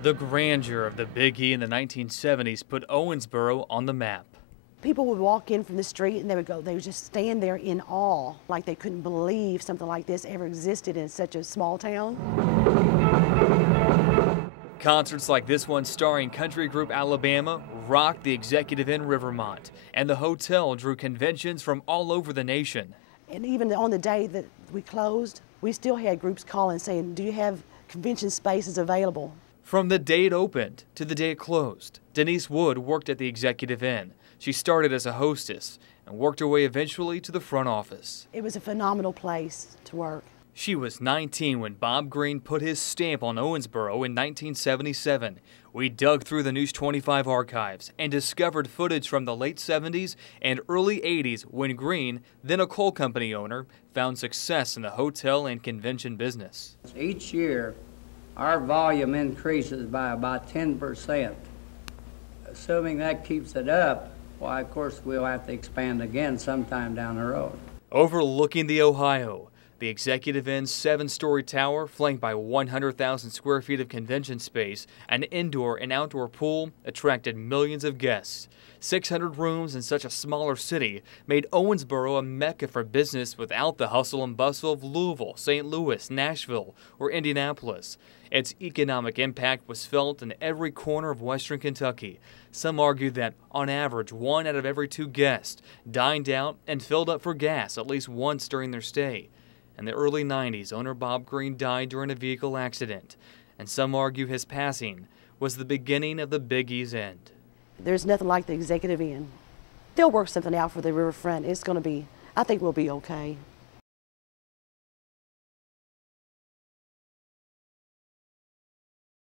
The grandeur of the Big E in the 1970s put Owensboro on the map. People would walk in from the street and they would just stand there in awe, like they couldn't believe something like this ever existed in such a small town. Concerts like this one starring country group Alabama rocked the Executive Inn Rivermont, and the hotel drew conventions from all over the nation. And even on the day that we closed, we still had groups calling saying, do you have convention spaces available? From the day it opened to the day it closed, Denise Wood worked at the Executive Inn. She started as a hostess and worked her way eventually to the front office. It was a phenomenal place to work. She was 19 when Bob Green put his stamp on Owensboro in 1977. We dug through the News 25 archives and discovered footage from the late 70s and early 80s when Green, then a coal company owner, found success in the hotel and convention business. Each year, our volume increases by about 10%. Assuming that keeps it up, why, of course, we'll have to expand again sometime down the road. Overlooking the Ohio, the Executive Inn's 7-story tower, flanked by 100,000 square feet of convention space, an indoor and outdoor pool, attracted millions of guests. 600 rooms in such a smaller city made Owensboro a mecca for business without the hustle and bustle of Louisville, St. Louis, Nashville, or Indianapolis. Its economic impact was felt in every corner of western Kentucky. Some argue that, on average, 1 out of every 2 guests dined out and filled up for gas at least once during their stay. In the early 90s, owner Bob Green died during a vehicle accident, and some argue his passing was the beginning of the Big E's end. There's nothing like the Executive Inn. They'll work something out for the riverfront. It's going to be, I think we'll be okay.